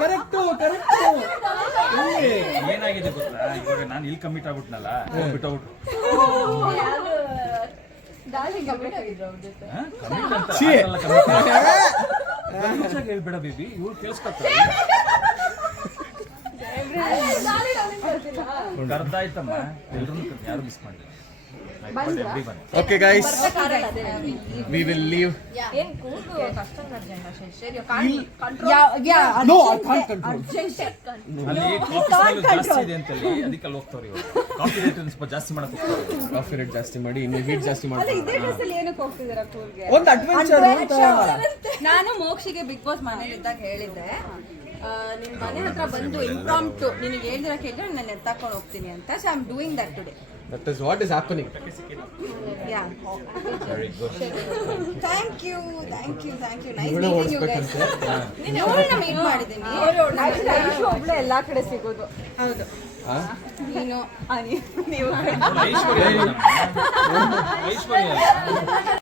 Correct ಏನಾಗಿದೆ ಗೊತ್ತಾ, ಇವಾಗ ನಾನು ಇಲ್ಲಿ ಕಮಿಟ್ ಆಗ್ಬಿಟ್ನಲ್ಲ, ಬಿಟ್ಟೋಗ್ಬಿಟ್ರು. ಹೇಳ್ಬೇಡ ಬೇಬಿ, ಇವ್ರು ಕೇಳಿಸ್ಕೊತಾರೆ. ಕರ್ದಾಯ್ತಮ್ಮ, ಎಲ್ರು ಯಾರು ಮಿಸ್ ಮಾಡಿಲ್ಲ. Okay guys, we will leave. No, I can't control. ಅಲ್ಲಿ ಕಾಫಿ ಜಾಸ್ತಿ ಇದೆ ಅಂತ ಹೇಳಿ ಅದಕ್ಕೆ ಅಲ್ಲಿ ಹೋಗ್ತಾರೆ ಇವರು. ಕಾಫಿ ರೇಟ್ ಸ್ವಲ್ಪ ಜಾಸ್ತಿ ಮಾಡಕ್ ಹೋಗ್ತಾರೆ. ಕಾಫಿ ರೇಟ್ ಜಾಸ್ತಿ ಮಾಡಿ ಇನ್ನು ಹೀಟ್ ಜಾಸ್ತಿ ಅಲ್ಲ ಮಾಡ್ತಾರೆ. ಇದೇ ಡ್ರೆಸ್ ಅಲ್ಲಿ ಏನಕ್ಕೆ ಹೋಗ್ತಿದ್ದೀರಾ ಕೂರ್ಗೆ? ಒಂದು ಅಡ್ವೆಂಚರ್ ಅಂತ. ನಾನು ಮೋಕ್ಷಿಗೆ ಬಿಗ್ ಬಾಸ್ ಮನೇಲಿ ಇದ್ದಾಗ ಹೇಳಿದ್ದೆ, ನಿನ್ ಮನೆ ಹತ್ರ ಬಂದು ಇಂಪ್ರಾಂಪ್ಟು ನಿನಗೆ ಹೇಳ್ದಿರ ಕೇಳಿದ್ರೆ ನಾನು ಎತ್ತಾಕೊಂಡು ಹೋಗ್ತೀನಿ ಅಂತ. So I am doing that today. That is what is happening. Yeah. Very good. Thank you. Nice meeting you guys. ನೀನು ಅವಳನ್ನ ಮೀಟ್ ಮಾಡಿದ್ದೀನಿ. ಒಬ್ಳೆ ಎಲ್ಲಾ ಕಡೆ ಸಿಗೋದು. ಹೌದು. ನೀನು ನೀವು ಐಶ್ವರ್ಯ